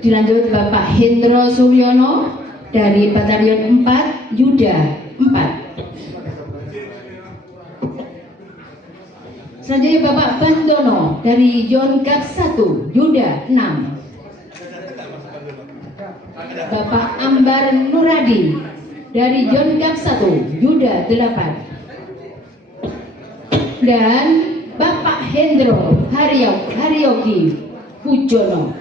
Dilanjut Bapak Hendro Suryono dari Batalion 4 Yuda 4. Selanjutnya Bapak Bandono dari Yonggap 1 Yuda 6. Bapak Ambar Nuradi dari Yonggap 1 Yuda 8. Dan Bapak Hendro Haryogi Pujono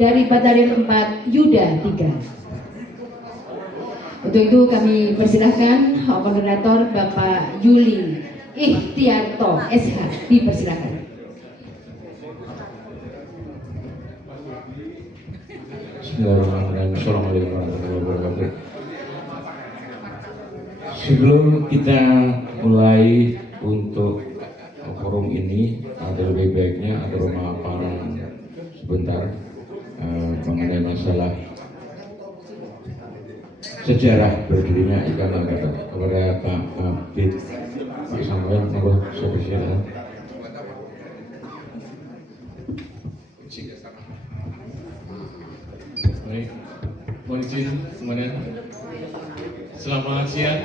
dari Batalion 4 Yuda 3. Untuk itu kami persilahkan koordinator Bapak Yuli Ikhtiarto SH, dipersilakan. Bismillahirrahmanirrahim. Assalamualaikum warahmatullahi wabarakatuh. Sebelum kita mulai untuk forum ini, ada lebih baiknya ada pemaparan sebentar mengenai masalah sejarah berdirinya IKA Makassar. Kepada Pak Abid, Pak Samuel, monggo silakan. Baik, mohon izin semuanya. Selamat siang.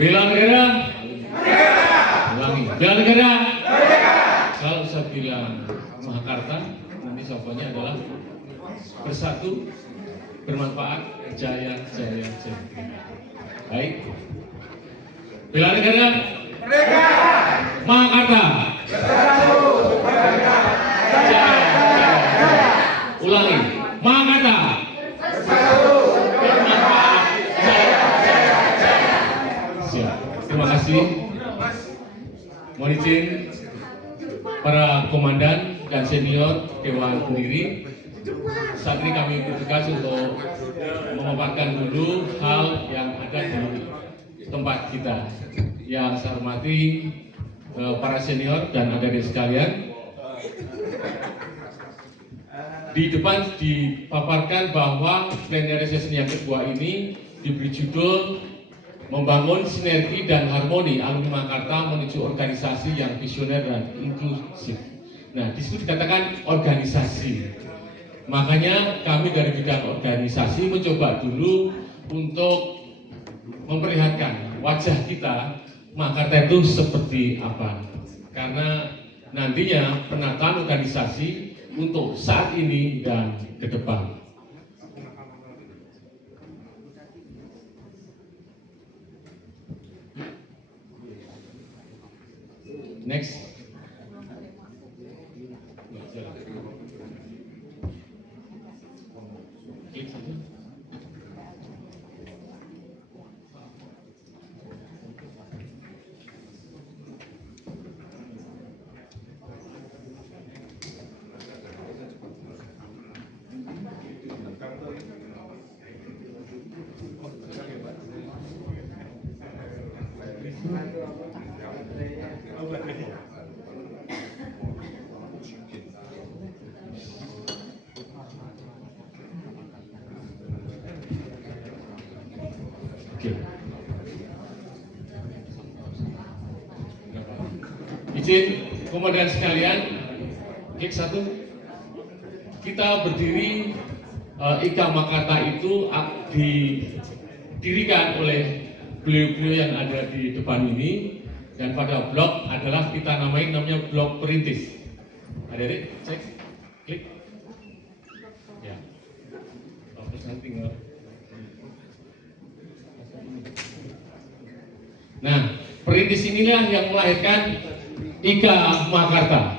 Bela negara. Ulangi. Bela negara. Kalau saya bilang Mahakarta, nanti jawabannya adalah bersatu, bermanfaat, jaya, jaya, jaya. Baik. Bela negara. Mahakarta. Jaya, jaya, jaya. Ulangi. Mahakarta. Bermanfaat, jaya, jaya, jaya. Siap. Terima kasih. Mohon izin para komandan dan senior Dewan Pendiri. Saat ini kami bertugas untuk memaparkan dulu hal yang ada di tempat kita. Yang saya hormati para senior dan adik-adik sekalian. Di depan dipaparkan bahwa plenary session yang kedua ini diberi judul Membangun Sinergi dan Harmoni Alumni Makarta menuju organisasi yang visioner dan inklusif. Nah, di situ dikatakan organisasi. Makanya kami dari bidang organisasi mencoba dulu untuk memperlihatkan wajah kita Makarta itu seperti apa. Karena nantinya penataan organisasi untuk saat ini dan ke depan. Next. Klik saja. Izin komandan sekalian, klik 1. Kita berdiri IKA Makarta itu didirikan oleh beliau-beliau yang ada di depan ini, dan pada blok adalah kita namanya blok perintis. Adik-adik, cek, klik. Ya. Terus nanti tinggal. Nah, perintis inilah yang melahirkan IKA Makarta.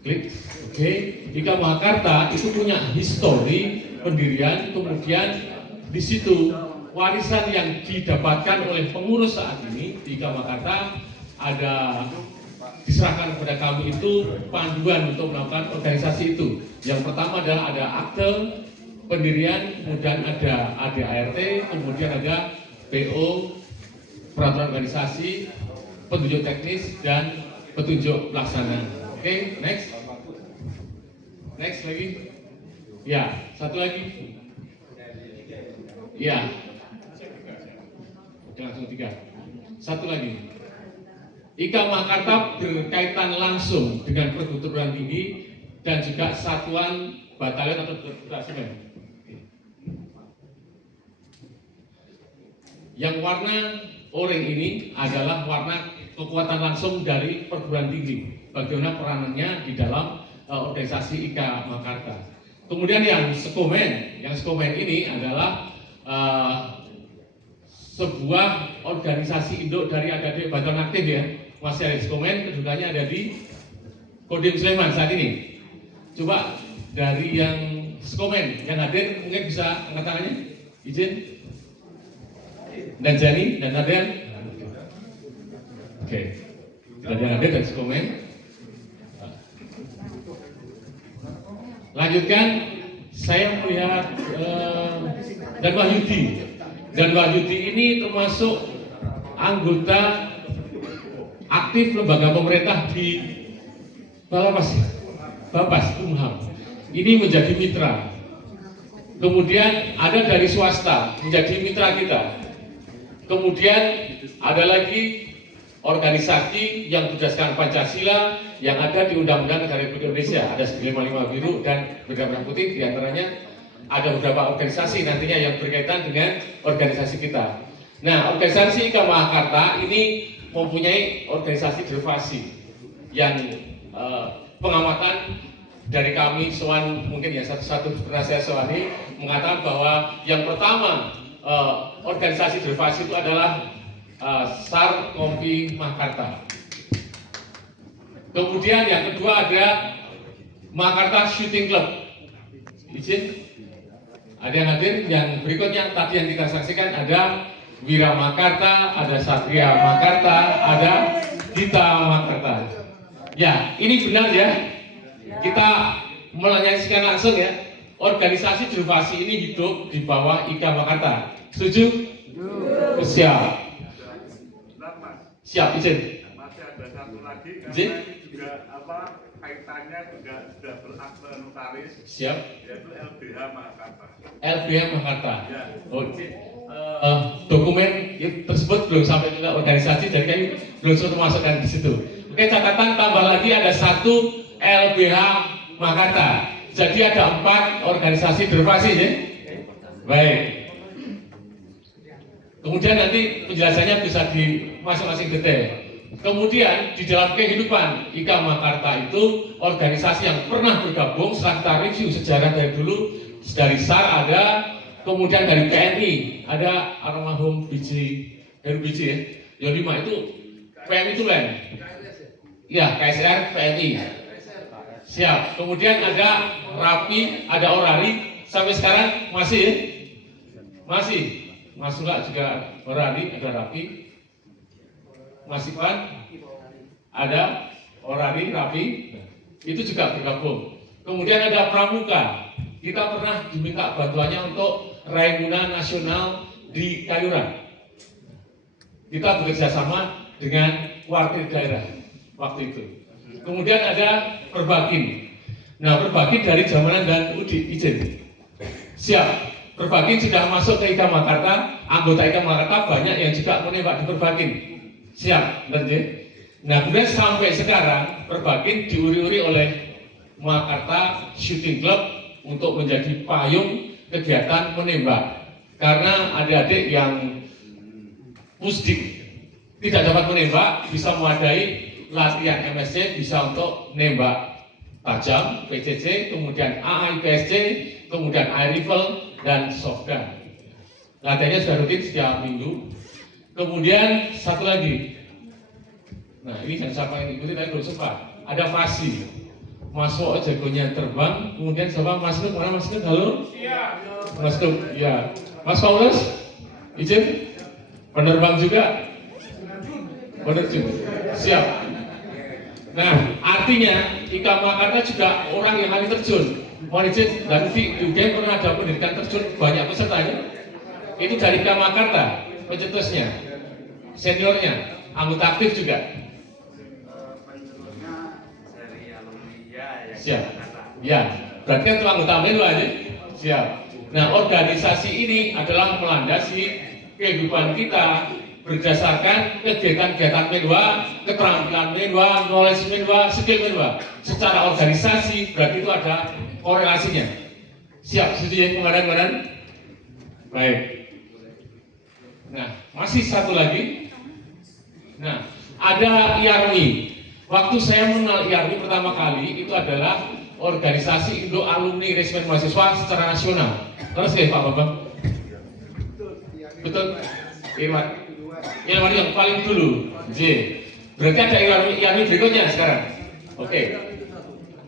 Klik. Oke. IKA Makarta itu punya histori pendirian, kemudian di situ warisan yang didapatkan oleh pengurus saat ini di IKA Makarta ada diserahkan kepada kami itu panduan untuk melakukan organisasi itu. Yang pertama adalah ada akte pendirian, kemudian ada ADART, kemudian ada PO, peraturan organisasi, petunjuk teknis, dan petunjuk pelaksana. Oke, next. Next lagi. Ya, satu lagi. Ya. Oke, langsung 3. Satu lagi. IKA Makarta berkaitan langsung dengan perguruan tinggi dan juga satuan batalion atau detachment. Yang warna oranye ini adalah warna kekuatan langsung dari perguruan tinggi. Bagaimana peranannya di dalam organisasi IKA Makarta. Kemudian yang Skomen ini adalah sebuah organisasi induk dari adik-adik Batalion Aktif ya. Masih ada Skomen, kedudukannya ada di Kodim Sleman saat ini. Coba dari yang Skomen yang hadir mungkin bisa angkat tangannya, izin. Dan Jani dan Naden. Oke. Dan yang hadir dari Skomen. Lanjutkan, saya melihat Dan Wahyudi. Dan Wahyudi ini termasuk anggota aktif lembaga pemerintah di Bapas Kumham. Ini menjadi mitra. Kemudian ada dari swasta menjadi mitra kita. Kemudian ada lagi organisasi yang berdasarkan Pancasila yang ada di Undang-Undang Negara Republik Indonesia. Ada 955 biru dan bendera merah putih. Di antaranya ada beberapa organisasi nantinya yang berkaitan dengan organisasi kita. Nah, organisasi IKA Makarta ini mempunyai organisasi derivasi yang pengamatan dari kami Soan mungkin ya satu-satu pernah saya soani mengatakan bahwa yang pertama organisasi derivasi itu adalah SAR Kompi Makarta. Kemudian yang kedua ada Makarta Shooting Club. Izin, ada yang hadir. Yang berikutnya tadi yang kita saksikan ada Wira Makarta, ada Satria Makarta, ada Dita Makarta. Ya, ini benar ya. Kita menyaksikan langsung ya. Organisasi derivasi ini hidup di bawah IKA Makarta. Setuju? Siap. Siap, izin. Masih ada satu lagi Izin? karena juga kaitannya juga sudah berakte notaris. Siap. Yaitu LBH Makarta. LBH Makarta. Ya. Dokumen tersebut belum sampai ke organisasi, jadi kami belum sempat masukkan di situ. Oke, catatan tambah lagi ada satu LBH Makarta. Jadi ada 4 organisasi derivasi ya. Baik. Kemudian nanti penjelasannya bisa di masing-masing detail. Kemudian di dalam kehidupan IKA Makarta itu organisasi yang pernah bergabung setelah kita review sejarah dari dulu, dari SAR ada, kemudian dari PNI ada almarhum Heru Biji ya. Yang 5 itu PNI itu lain. Ya, KSR PNI. Siap. Kemudian ada Rapi, ada Orari. Sampai sekarang masih ya? Masih. Mas Sula juga Orari, ada Rapi. Mas Ivan ada Orari, Rapi. Itu juga bergabung. Kemudian ada Pramuka. Kita pernah diminta bantuannya untuk Raimuna Nasional di Kayuran. Kita bekerja sama dengan kuartir daerah waktu itu. Kemudian ada Perbakin. Nah, Perbakin dari Jamanan dan Udi, izin. Siap. Perbakin sudah masuk ke IKA Makarta. Anggota IKA Makarta banyak yang juga menembak di Perbakin. Siap, benar. Nah, kemudian sampai sekarang Perbakin diuri-uri oleh Makarta Shooting Club untuk menjadi payung kegiatan menembak. Karena adik-adik yang pusdik tidak dapat menembak, bisa memadai latihan MSC, bisa untuk nembak tajam, PCC, kemudian AIPSC, kemudian air rifle dan soft gun. Latihannya sudah rutin setiap minggu. Kemudian satu lagi, nah ini yang siapa yang ikuti tadi belum sempat. Ada Fasi, Mas Wo jagonya terbang. Kemudian siapa? Mas Nuk, mana Mas Nuk? Halo? Iya. Mas Nuk, ya. Mas Paulus, izin penerbang juga. Penerjun, siap. Nah, artinya IKA Makarta juga orang yang kali terjun. Mohon izin, dan di UGM pernah ada pendidikan terjun banyak pesertanya. Itu dari IKA Makarta, pencetusnya, seniornya, anggota aktif juga. Siap. Ya, berarti kan itu anggota Menlo aja. Siap. Nah, organisasi ini adalah melandasi kehidupan kita berdasarkan kegiatan-kegiatan menwa, keterampilan menwa, knowledge menwa, skill menwa. Secara organisasi berarti itu ada korelasinya. Siap, setuju ya komandan-komandan? Baik. Nah, masih satu lagi. Nah, ada IARMI. Waktu saya mengenal IARMI pertama kali itu adalah organisasi Indo Alumni Resmen Mahasiswa secara nasional. Terus ya Pak Bambang? Betul, Irwan. Irwan yang paling dulu, J. Berarti ada IARMI berikutnya sekarang. Oke,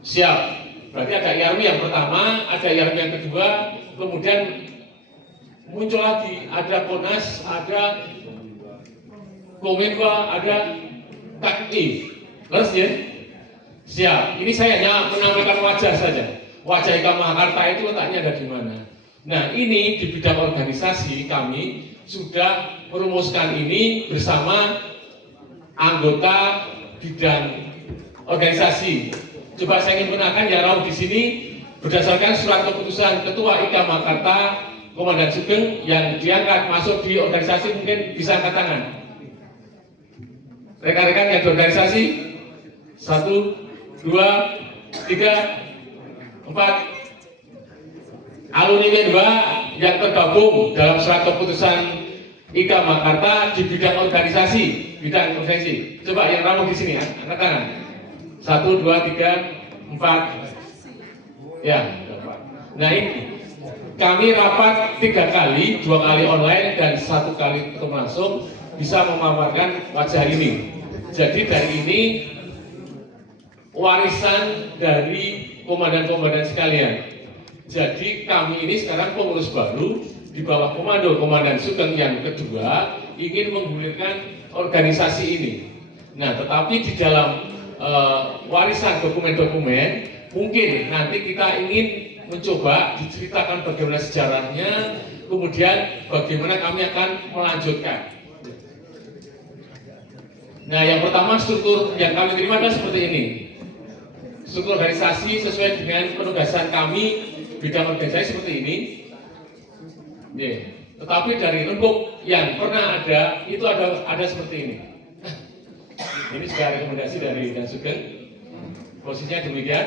siap. Berarti ada IARMI yang pertama, ada IARMI yang kedua, kemudian muncul lagi, ada Konas, ada Komenwa, ada KAKI. Terus ya? Siap. Ini saya hanya menampilkan wajah saja. Wajah IKA Mahakarta itu letaknya ada di mana. Nah, ini di bidang organisasi kami sudah merumuskan ini bersama anggota bidang organisasi. Coba saya ingin gunakan ya Raul di sini berdasarkan surat keputusan Ketua IKA Mahakarta Komandan Sugeng yang diangkat masuk di organisasi, mungkin bisa angkat tangan. Rekan-rekan yang berorganisasi 1, 2, 3, 4 alumni menwa yang tergabung dalam surat keputusan IKA Mahakarta di bidang organisasi, bidang profesi. Coba yang ramu di sini, angkat tangan. 1, 2, 3, 4. Ya, nah ini kami rapat 3 kali, 2 kali online dan 1 kali ketemu langsung bisa memaparkan wajah ini. Jadi dari ini warisan dari komandan-komandan sekalian. Jadi kami ini sekarang pengurus baru di bawah komando Komandan Sugeng yang kedua ingin menggulirkan organisasi ini. Nah, tetapi di dalam warisan dokumen-dokumen mungkin nanti kita ingin mencoba diceritakan bagaimana sejarahnya, kemudian bagaimana kami akan melanjutkan. Nah, yang pertama struktur yang kami terima adalah seperti ini. Struktur organisasi sesuai dengan penugasan kami bidang organisasi seperti ini. Tetapi dari rembuk yang pernah ada itu ada seperti ini. Ini sudah rekomendasi dari Dan Sugeng. Posisinya demikian.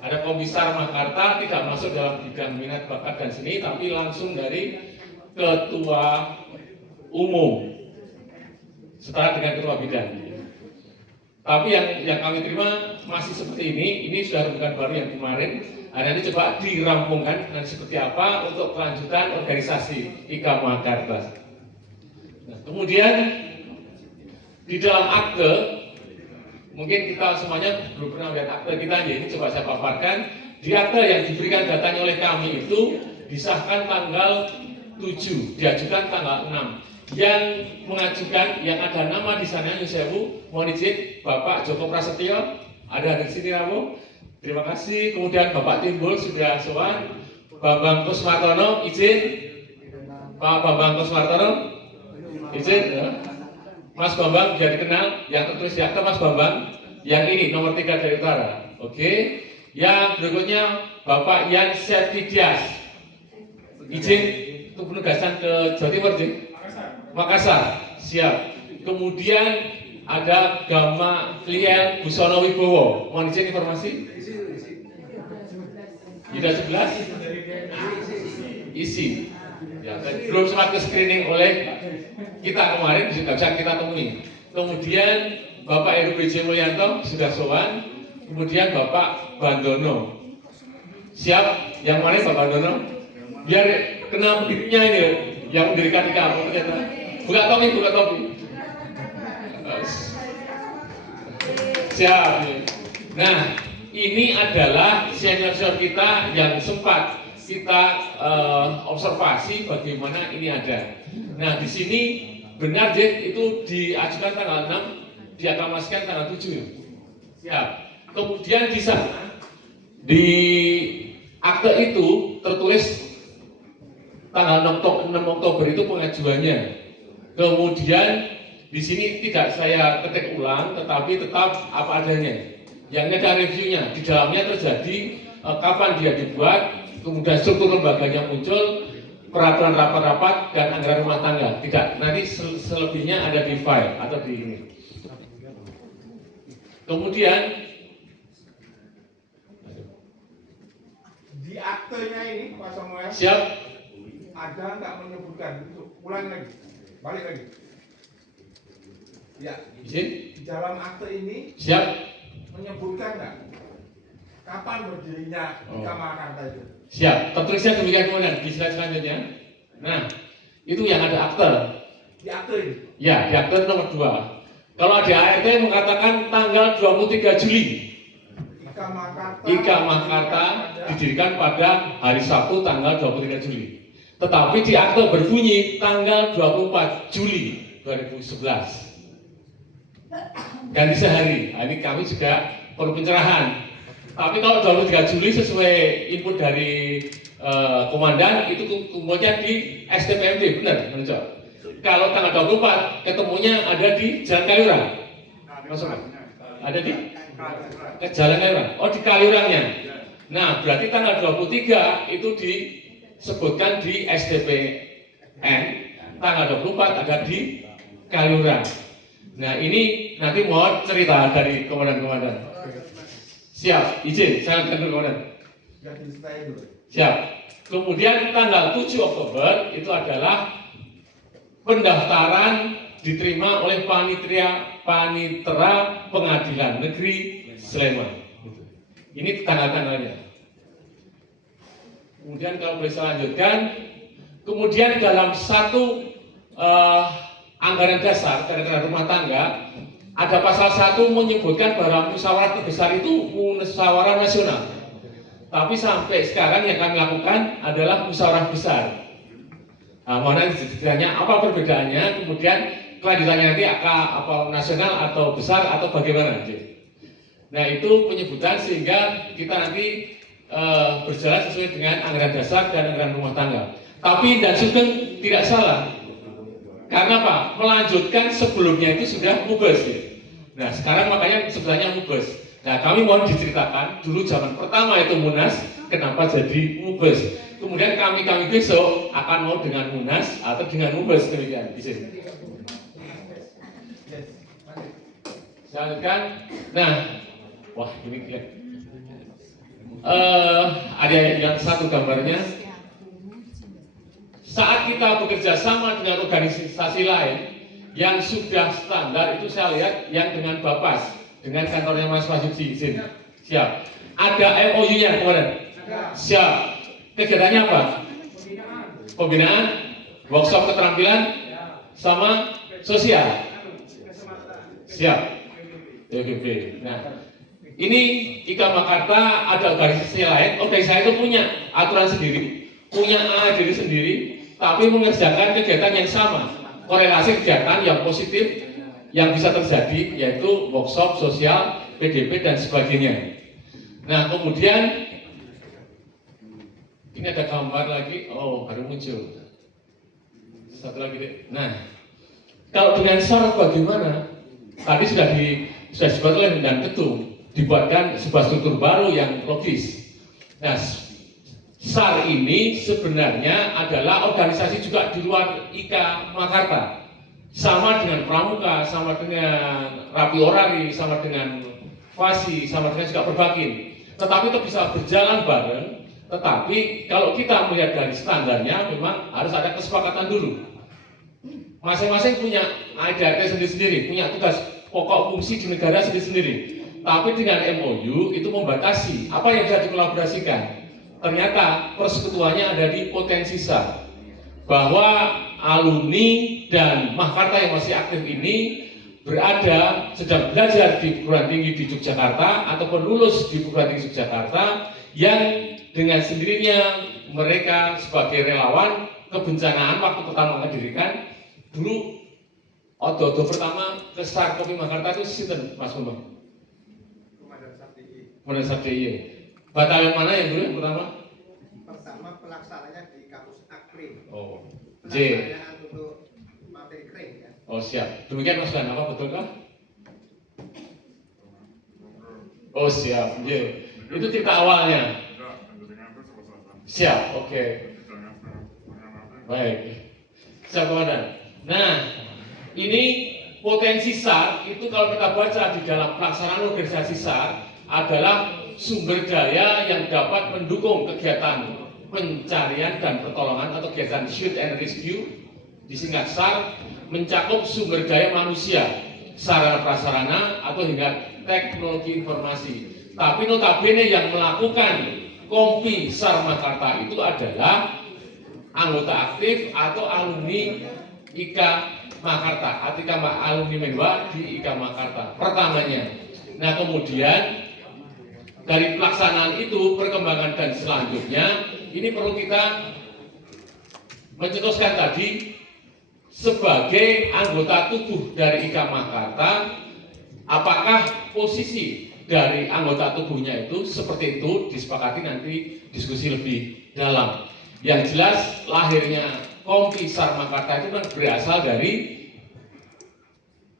Ada Komisar Mahakarta tidak masuk dalam bidang minat bakat dan seni, tapi langsung dari Ketua Umum setara dengan Ketua Bidang. Tapi yang kami terima masih seperti ini sudah rembukan baru yang kemarin. Nanti coba dirampungkan nanti seperti apa untuk kelanjutan organisasi IKA Mahakarta. Nah, kemudian di dalam akte, mungkin kita semuanya belum pernah lihat akte kita, ya ini coba saya paparkan. Di akte yang diberikan datanya oleh kami itu disahkan tanggal 7, diajukan tanggal 6. Yang mengajukan, yang ada nama di sana Yusewu, mohon izin Bapak Joko Prasetyo, ada di sini Ramu. Terima kasih. Kemudian Bapak Timbul sudah sowan. Bambang Kusmartono izin. Pak Bambang Kusmartono izin. Ya. Mas Bambang biar dikenal. Yang tertulis di akta Mas Bambang. Yang ini nomor 3 dari utara. Oke. Yang berikutnya Bapak Yan Septidias izin untuk penugasan ke Jawa Timur. Makassar. Siap. Kemudian ada Gama Kliel Busono Wibowo. Mohon izin informasi. Yuda 11 isi. Ya, belum sempat ke screening oleh kita kemarin, sudah bisa kita temui. Kemudian Bapak Heru B.J. Mulyanto sudah sowan. Kemudian Bapak Bandono. Siap? Yang mana Bapak Bandono? Biar kenal dirinya ini yang mendirikan IKA. Buka topi, buka topi. Siap. Nah, ini adalah senior-senior kita yang sempat kita observasi bagaimana ini ada. Nah, di sini benar itu diajukan tanggal 6, diaklamasikan tanggal 7. Siap. Kemudian di sana di akte itu tertulis tanggal 6 Oktober itu pengajuannya. Kemudian di sini tidak saya ketik ulang, tetapi tetap apa adanya. Yang ini ada reviewnya, di dalamnya terjadi kapan dia dibuat, kemudian struktur lembaganya muncul, peraturan rapat-rapat dan anggaran rumah tangga. Tidak, nanti selebihnya ada di file atau di ini. Kemudian di aktenya ini Pak Samuel siap. ada nggak menyebutkan? Ulang lagi, balik lagi. Ya, Izin. di dalam akte ini Siap. menyebutkan nggak kapan berdirinya IKA Makakarta itu? Siap. Tertulisnya demikian kemudian di slide selanjutnya. Nah, itu yang ada akte. Di akte ini. Ya, di akte nomor 2. Kalau ada ART mengatakan tanggal 23 Juli. IKA Makakarta didirikan pada hari Sabtu tanggal 23 Juli. Tetapi di akte berbunyi tanggal 24 Juli 2011. Ganti sehari. Nah, ini kami juga perlu pencerahan. Tapi kalau 23 Juli sesuai input dari komandan itu ketemunya di STPMD, benar, Menjor. Kalau tanggal 24 ketemunya ada di Jalan Kaliurang. Masuk, ada di Jalan Kaliurang. Oh, di Kaliurangnya. Nah, berarti tanggal 23 itu disebutkan di STPN, tanggal 24 ada di Kaliurang. Nah, ini nanti mau cerita dari komandan-komandan. Siap, izin, saya ganti komandan. Siap. Kemudian tanggal 7 Oktober itu adalah pendaftaran diterima oleh Panitera Pengadilan Negeri Sleman. Ini tanggal-tanggalnya. Kemudian kalau boleh saya lanjutkan, kemudian dalam satu anggaran dasar anggaran rumah tangga ada pasal 1 menyebutkan bahwa musyawarah terbesar itu musyawarah nasional. Tapi sampai sekarang yang kami lakukan adalah musyawarah besar. Nah, mana setidaknya apa perbedaannya, kemudian kelanjutannya nanti apa nasional atau besar atau bagaimana? Nah, itu penyebutan sehingga kita nanti berjalan sesuai dengan anggaran dasar dan anggaran rumah tangga. Tapi dan Sugeng tidak salah. Karena apa? Melanjutkan sebelumnya itu sudah mubes. Ya. Nah, sekarang makanya sebenarnya mubes. Nah, kami mohon diceritakan dulu zaman pertama itu Munas, kenapa jadi mubes. Kemudian kami besok akan mau dengan Munas atau dengan mubes demikian. Bisa. Lanjutkan. Nah, wah ini kira. Ada yang satu gambarnya. Saat kita bekerja sama dengan organisasi lain yang sudah standar itu saya lihat yang dengan Bapas, dengan kantornya Mas Wahyudi, izin. Siap. Ada MOU-nya kemarin. Siap. Kegiatannya apa? Pembinaan, workshop keterampilan, sama sosial. Siap. PBB. Nah, ini IKA Makakarta ada organisasi lain. Organisasi itu punya aturan sendiri, punya diri sendiri, tapi mengerjakan kegiatan yang sama. Korelasi kegiatan yang positif yang bisa terjadi yaitu workshop sosial, PDP dan sebagainya. Nah, kemudian ini ada gambar lagi. Oh, baru muncul. Satu lagi deh. Nah, kalau dengan syarat bagaimana? Tadi sudah disebut oleh dan Ketum, dibuatkan sebuah struktur baru yang logis. Nah, SAR ini sebenarnya adalah organisasi juga di luar IKA Makakarta. Sama dengan Pramuka, sama dengan Rapi Orari, sama dengan Fasi, sama dengan juga Perbakin. Tetapi itu bisa berjalan bareng. Tetapi kalau kita melihat dari standarnya memang harus ada kesepakatan dulu. Masing-masing punya ADART sendiri-sendiri, punya tugas pokok fungsi di negara sendiri-sendiri. Tapi dengan MOU itu membatasi apa yang bisa dikolaborasikan. Ternyata persekutuannya ada di potensi SAR. Bahwa alumni dan Mahkarta yang masih aktif ini sedang belajar di perguruan tinggi di Yogyakarta ataupun lulus di perguruan tinggi Yogyakarta yang dengan sendirinya mereka sebagai relawan kebencanaan waktu pertama mendirikan dulu odo pertama ke SAR Kopi Makakarta itu sinten Mas Bambang? Komandan Sabdi. Batalion mana yang dulu yang pertama? Pertama pelaksananya di kampus Akrim. Oh, J. Pelaksanaan untuk materi kering ya. Oh siap. Demikian Mas Dan, apa betulkah? Oh siap. J. Itu cerita awalnya. Siap. Oke. Baik, siap komandan. Nah, ini potensi SAR itu kalau kita baca di dalam pelaksanaan organisasi SAR adalah sumber daya yang dapat mendukung kegiatan pencarian dan pertolongan atau kegiatan Search and Rescue, disingkat SAR, mencakup sumber daya manusia, sarana prasarana atau hingga teknologi informasi. Tapi notabene yang melakukan Kompi SAR Makarta itu adalah anggota aktif atau alumni IKA Makarta, alumni Menwa di IKA Makarta pertamanya. Nah, kemudian dari pelaksanaan itu, perkembangan dan selanjutnya ini perlu kita mencetuskan tadi sebagai anggota tubuh dari IKA Makarta, apakah posisi dari anggota tubuhnya itu seperti itu, disepakati nanti diskusi lebih dalam. Yang jelas lahirnya Kompi SAR Makarta itu kan berasal dari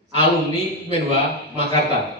alumni Menwa Makarta.